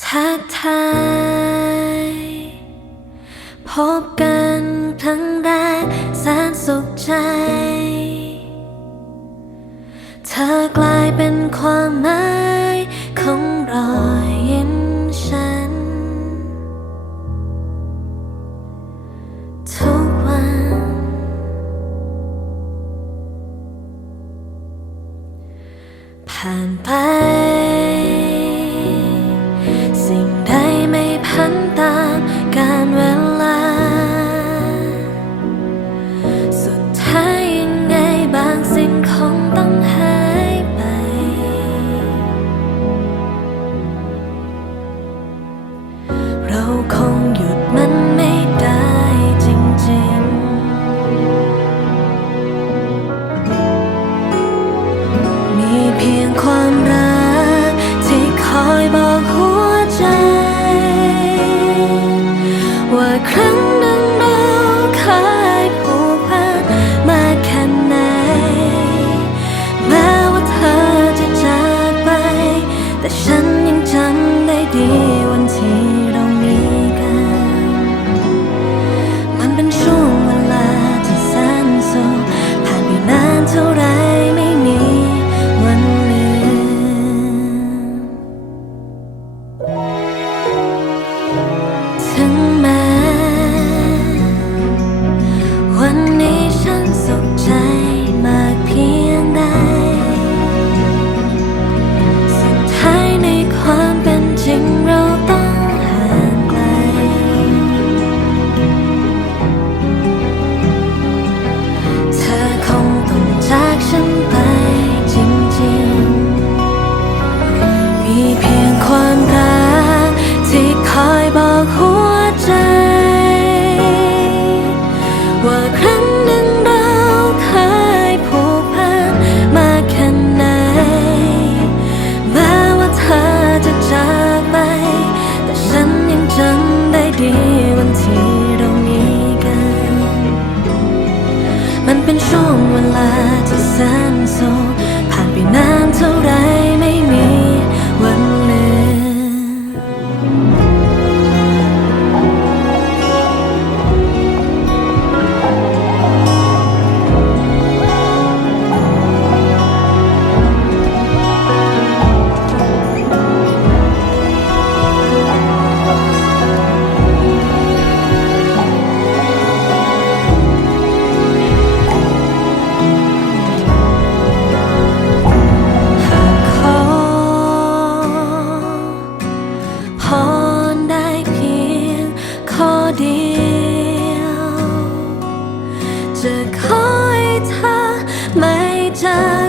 ทักทายพบกันครั้งแรกแสนสุขใจ เธอกลายเป็นความหมายของรอยยิ้มฉัน ทุกวัน ผ่านไป 很。 ลาที่แสนสูง เธอไม่เจอ